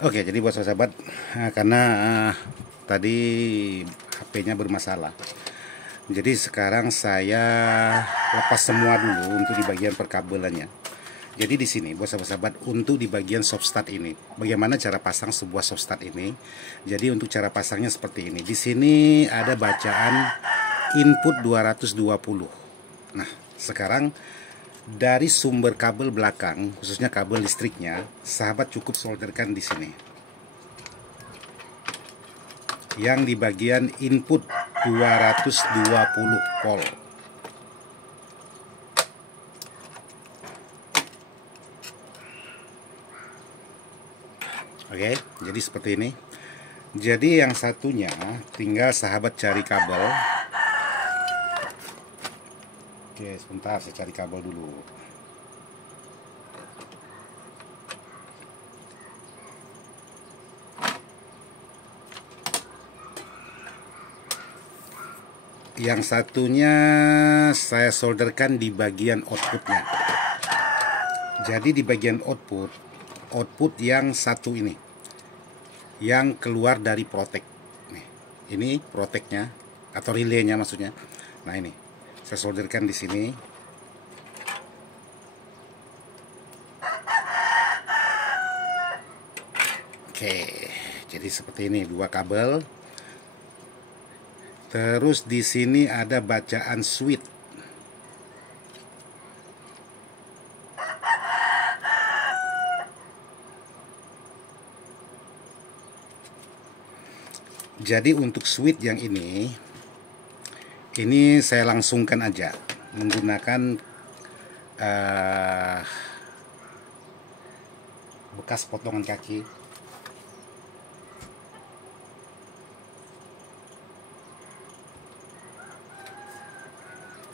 Oke, jadi buat sahabat, karena tadi HP-nya bermasalah. Jadi sekarang saya lepas semua dulu untuk di bagian perkabelannya. Jadi di sini buat sahabat-sahabat untuk di bagian soft start ini, bagaimana cara pasang sebuah soft start ini? Jadi untuk cara pasangnya seperti ini. Di sini ada bacaan input 220. Nah, sekarang dari sumber kabel belakang, khususnya kabel listriknya, sahabat cukup solderkan di sini. Yang di bagian input 220 volt. Oke, jadi seperti ini. Jadi yang satunya tinggal sahabat cari kabel. Oke, sebentar saya cari kabel dulu. Yang satunya saya solderkan di bagian outputnya. Jadi di bagian output yang satu ini, yang keluar dari protek. Nih, ini proteknya atau relaynya maksudnya. Nah ini, saya solderkan di sini. Oke, jadi seperti ini dua kabel. Terus di sini ada bacaan switch. Jadi untuk switch yang ini saya langsungkan aja menggunakan bekas potongan kaki.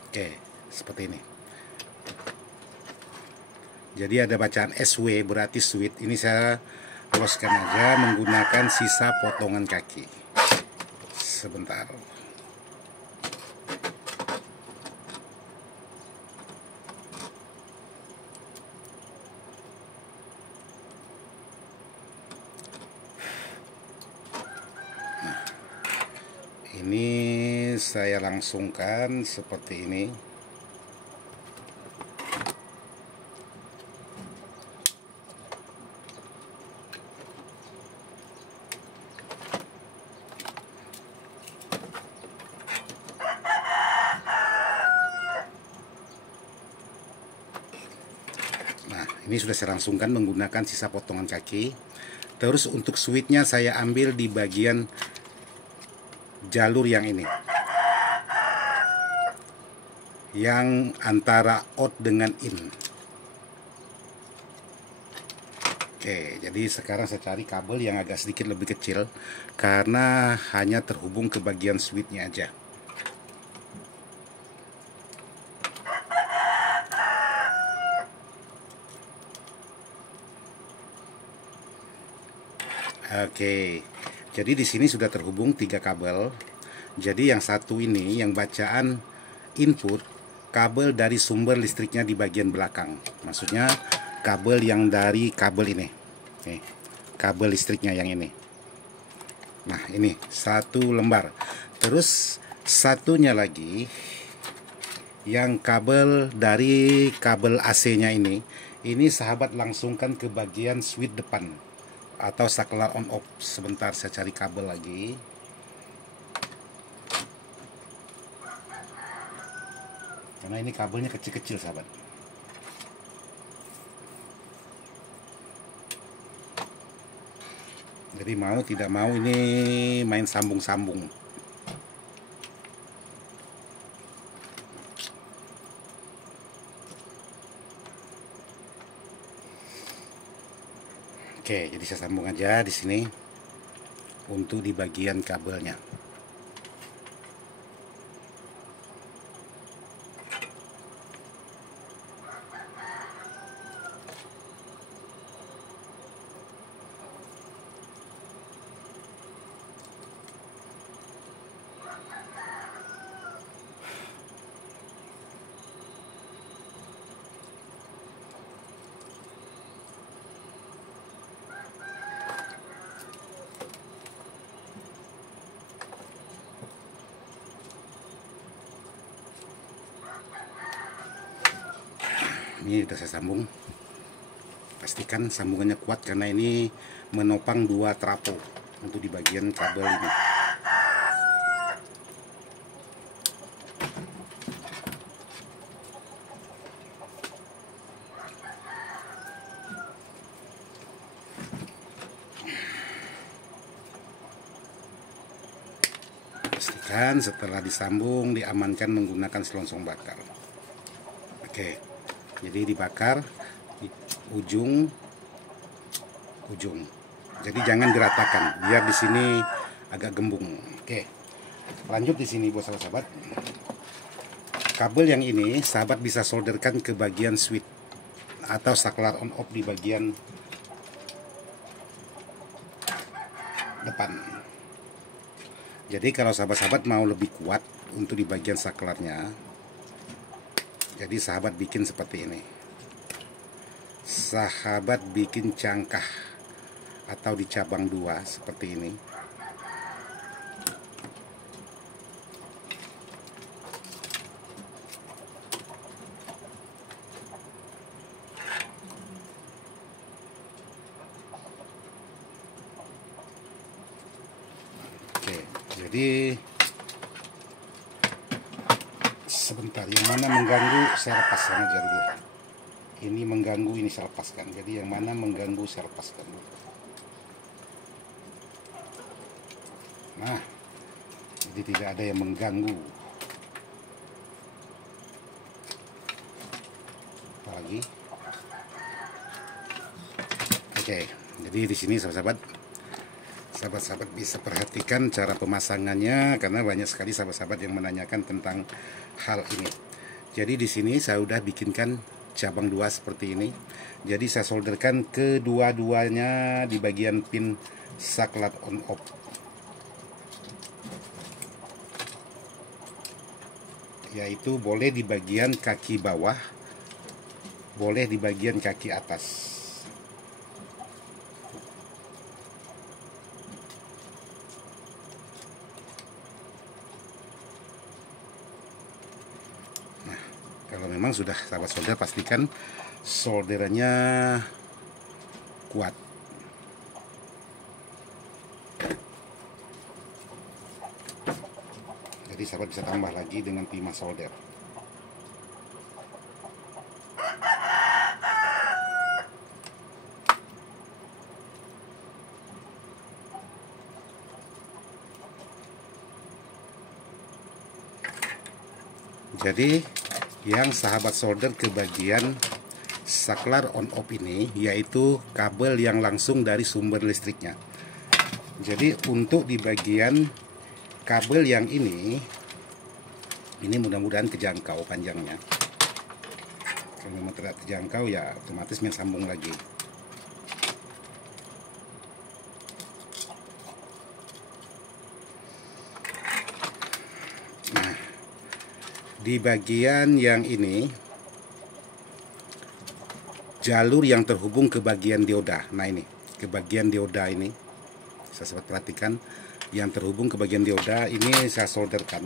Oke, seperti ini. Jadi ada bacaan SW berarti switch. Ini saya loskan aja menggunakan sisa potongan kaki. Sebentar. Nah, ini saya langsungkan seperti ini. Ini sudah saya langsungkan menggunakan sisa potongan kaki. Terus untuk switchnya saya ambil di bagian jalur yang ini, yang antara out dengan in. Oke, jadi sekarang saya cari kabel yang agak sedikit lebih kecil karena hanya terhubung ke bagian switchnya aja. Oke, jadi di sini sudah terhubung 3 kabel. Jadi yang satu ini yang bacaan input kabel dari sumber listriknya di bagian belakang. Maksudnya kabel yang dari kabel ini. Nih, kabel listriknya yang ini. Nah, ini satu lembar. Terus satunya lagi yang kabel dari kabel AC-nya ini sahabat langsungkan ke bagian switch depan atau saklar on off. Sebentar saya cari kabel lagi. Karena ini kabelnya kecil-kecil sahabat. Jadi mau tidak mau ini main sambung-sambung. Oke, jadi saya sambung aja di sini untuk di bagian kabelnya. Ini sudah saya sambung. Pastikan sambungannya kuat karena ini menopang 2 trapo untuk di bagian kabel ini. Pastikan setelah disambung diamankan menggunakan selongsong bakar. Oke, jadi dibakar di ujung. Jadi jangan diratakan, biar di sini agak gembung. Oke, lanjut di sini buat sahabat-sahabat. Kabel yang ini sahabat bisa solderkan ke bagian switch atau saklar on off di bagian depan. Jadi kalau sahabat-sahabat mau lebih kuat untuk di bagian saklarnya, jadi sahabat bikin seperti ini. Sahabat bikin cangkah atau di cabang 2 seperti ini. Oke, jadi sebentar, yang mana mengganggu saya lepaskan aja dulu. Ini mengganggu, ini saya lepaskan. Jadi yang mana mengganggu saya lepaskan dulu. Nah, jadi tidak ada yang mengganggu. Apalagi? Oke, jadi di sini sahabat-sahabat bisa perhatikan cara pemasangannya karena banyak sekali sahabat-sahabat yang menanyakan tentang hal ini. Jadi di sini saya udah bikinkan cabang 2 seperti ini. Jadi saya solderkan kedua-duanya di bagian pin saklar on off. Yaitu boleh di bagian kaki bawah, boleh di bagian kaki atas. Nah, kalau memang sudah sahabat solder, pastikan solderannya kuat. Jadi sahabat bisa tambah lagi dengan timah solder. Jadi yang sahabat solder ke bagian saklar on off ini yaitu kabel yang langsung dari sumber listriknya. Jadi untuk di bagian kabel yang ini mudah-mudahan kejangkau panjangnya. Kalau memang tidak terjangkau ya otomatis sambung lagi. Nah, di bagian yang ini jalur yang terhubung ke bagian dioda. Nah ini ke bagian dioda ini saya sempat perhatikan yang terhubung ke bagian dioda ini saya solderkan,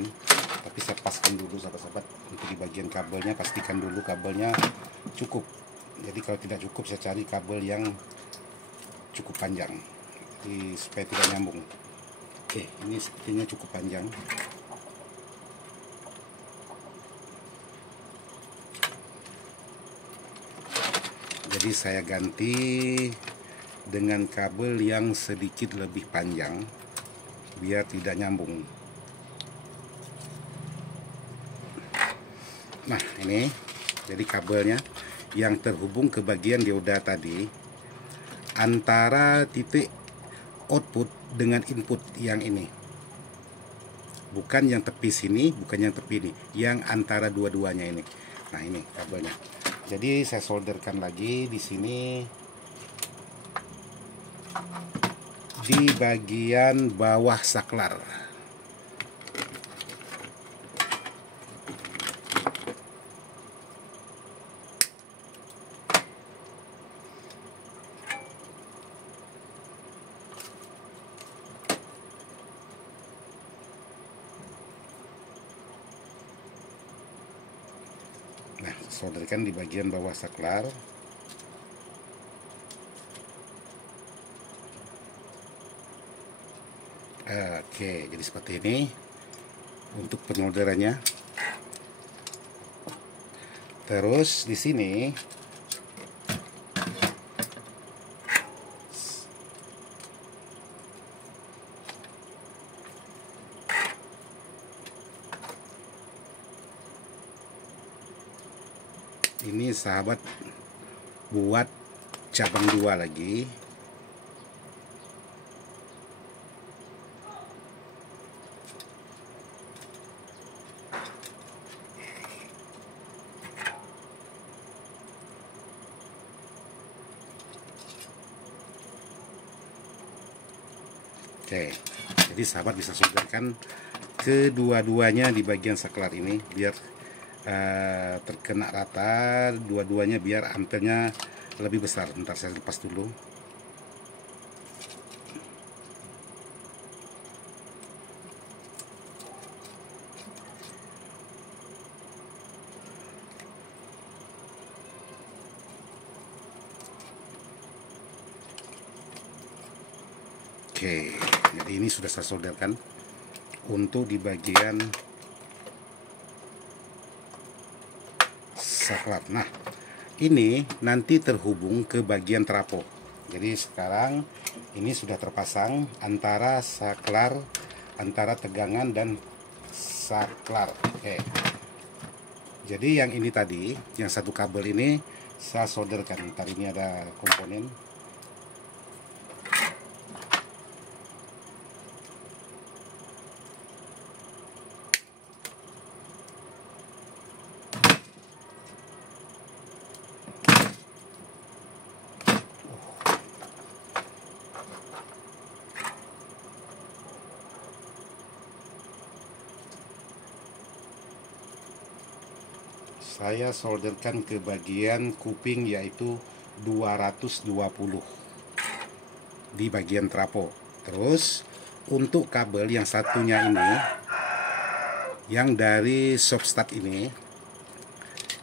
tapi saya paskan dulu sahabat-sahabat. Untuk di bagian kabelnya pastikan dulu kabelnya cukup. Jadi kalau tidak cukup saya cari kabel yang cukup panjang, jadi supaya tidak nyambung. Oke, ini sepertinya cukup panjang. Jadi saya ganti dengan kabel yang sedikit lebih panjang biar tidak nyambung. Nah ini jadi kabelnya yang terhubung ke bagian dioda tadi antara titik output dengan input yang ini, bukan yang tepi sini, bukan yang tepi ini, yang antara dua-duanya ini. Nah ini kabelnya. Jadi saya solderkan lagi di sini di bagian bawah saklar. Nah, solderkan di bagian bawah saklar. Oke, jadi seperti ini untuk penolderannya. Terus di sini ini sahabat buat cabang 2 lagi. Oke, jadi sahabat bisa solderkan kedua-duanya di bagian saklar ini biar terkena rata dua-duanya, biar ampernya lebih besar. Bentar saya lepas dulu. Oke, jadi ini sudah saya solderkan untuk di bagian saklar. Nah, ini nanti terhubung ke bagian trafo. Jadi sekarang ini sudah terpasang antara saklar, antara tegangan dan saklar. Oke. Jadi yang ini tadi, yang satu kabel ini saya solderkan. Ntar ini ada komponen. Saya solderkan ke bagian kuping yaitu 220 di bagian trafo. Terus untuk kabel yang satunya ini, yang dari substat ini,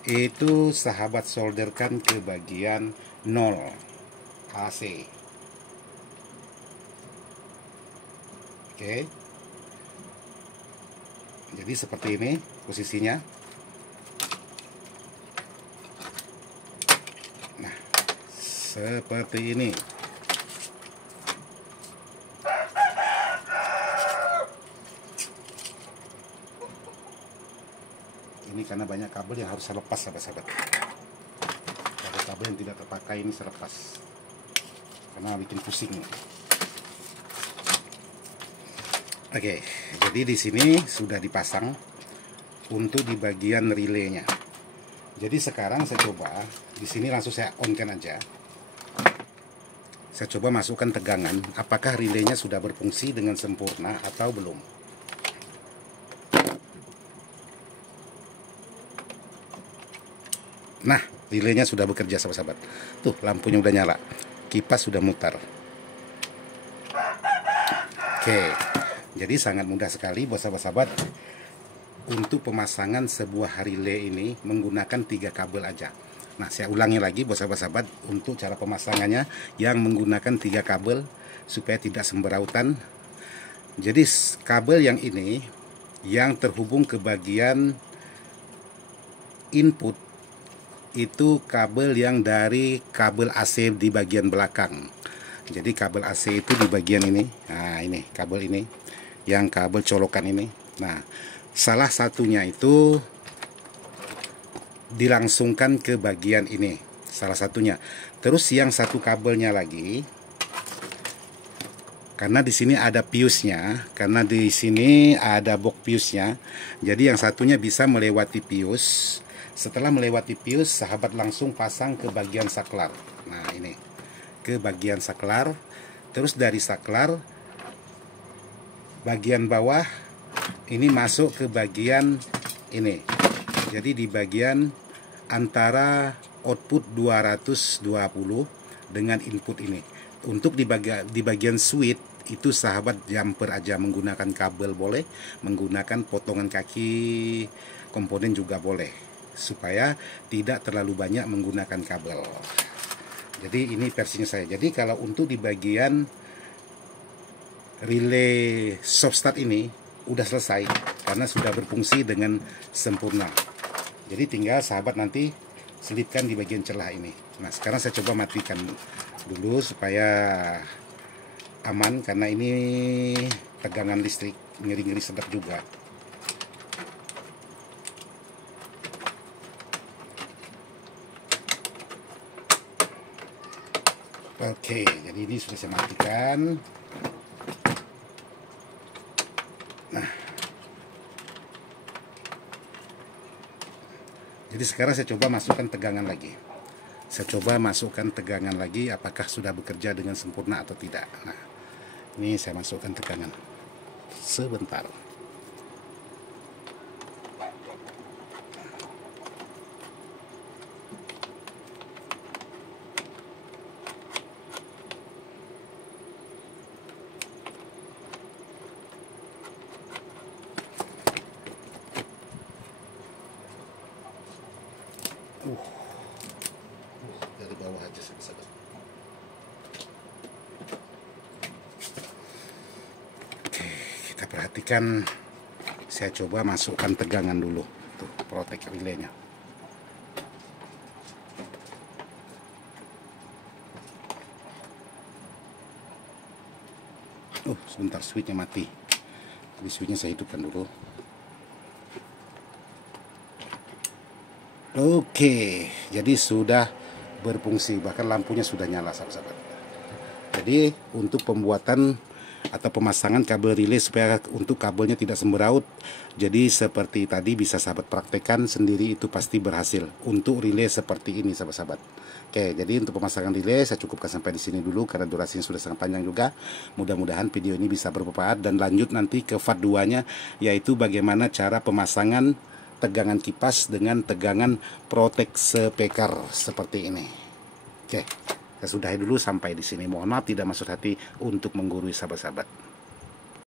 itu sahabat solderkan ke bagian 0 AC. Oke, jadi seperti ini posisinya. Seperti ini. Ini karena banyak kabel yang harus saya lepas, sahabat-sahabat. Kabel yang tidak terpakai ini saya lepas karena bikin pusing. Oke, jadi di sini sudah dipasang untuk di bagian relaynya. Jadi sekarang saya coba di sini, langsung saya on-kan aja. Saya coba masukkan tegangan, apakah relaynya sudah berfungsi dengan sempurna atau belum. Nah, relaynya sudah bekerja, sahabat-sahabat. Tuh, lampunya udah nyala, kipas sudah mutar. Oke, jadi sangat mudah sekali buat sahabat-sahabat untuk pemasangan sebuah relay ini menggunakan 3 kabel aja. Nah, saya ulangi lagi buat sahabat-sahabat untuk cara pemasangannya yang menggunakan 3 kabel supaya tidak semberautan. Jadi kabel yang ini yang terhubung ke bagian input itu kabel yang dari kabel AC di bagian belakang. Jadi kabel AC itu di bagian ini. Nah, ini kabel ini yang kabel colokan ini. Nah, salah satunya itu dilangsungkan ke bagian ini, salah satunya. Terus yang satu kabelnya lagi, karena di sini ada fuse-nya, karena di sini ada box fuse-nya, jadi yang satunya bisa melewati fuse. Setelah melewati fuse, sahabat langsung pasang ke bagian saklar. Nah, ini ke bagian saklar. Terus dari saklar bagian bawah ini masuk ke bagian ini. Jadi di bagian antara output 220 dengan input ini. Untuk di bagian switch itu sahabat jumper aja, menggunakan kabel boleh, menggunakan potongan kaki komponen juga boleh. supaya tidak terlalu banyak menggunakan kabel. Jadi ini versinya saya. Jadi kalau untuk di bagian relay soft start ini udah selesai karena sudah berfungsi dengan sempurna. Jadi tinggal sahabat nanti selipkan di bagian celah ini. Nah, sekarang saya coba matikan dulu supaya aman karena ini tegangan listrik, ngeri-ngeri sedap juga. Oke, jadi ini sudah saya matikan. Nah, jadi sekarang saya coba masukkan tegangan lagi. Saya coba masukkan tegangan lagi, apakah sudah bekerja dengan sempurna atau tidak. Nah, ini saya masukkan tegangan. Sebentar. Dari bawah aja sahabat. Oke, kita perhatikan. Saya coba masukkan tegangan dulu. Tuh, protek relaynya. Sebentar, switchnya mati. Jadi switchnya saya hidupkan dulu. Oke, jadi sudah berfungsi, bahkan lampunya sudah nyala sahabat-sahabat. Jadi untuk pembuatan atau pemasangan kabel relay supaya untuk kabelnya tidak semberaut, jadi seperti tadi bisa sahabat praktekkan sendiri, itu pasti berhasil untuk relay seperti ini sahabat-sahabat. Oke, jadi untuk pemasangan relay saya cukupkan sampai di sini dulu karena durasinya sudah sangat panjang juga. Mudah-mudahan video ini bisa bermanfaat dan lanjut nanti ke part 2-nya, yaitu bagaimana cara pemasangan tegangan kipas dengan tegangan protek speaker seperti ini. Oke, saya sudahi dulu sampai di sini. Mohon maaf tidak maksud hati untuk menggurui sahabat-sahabat.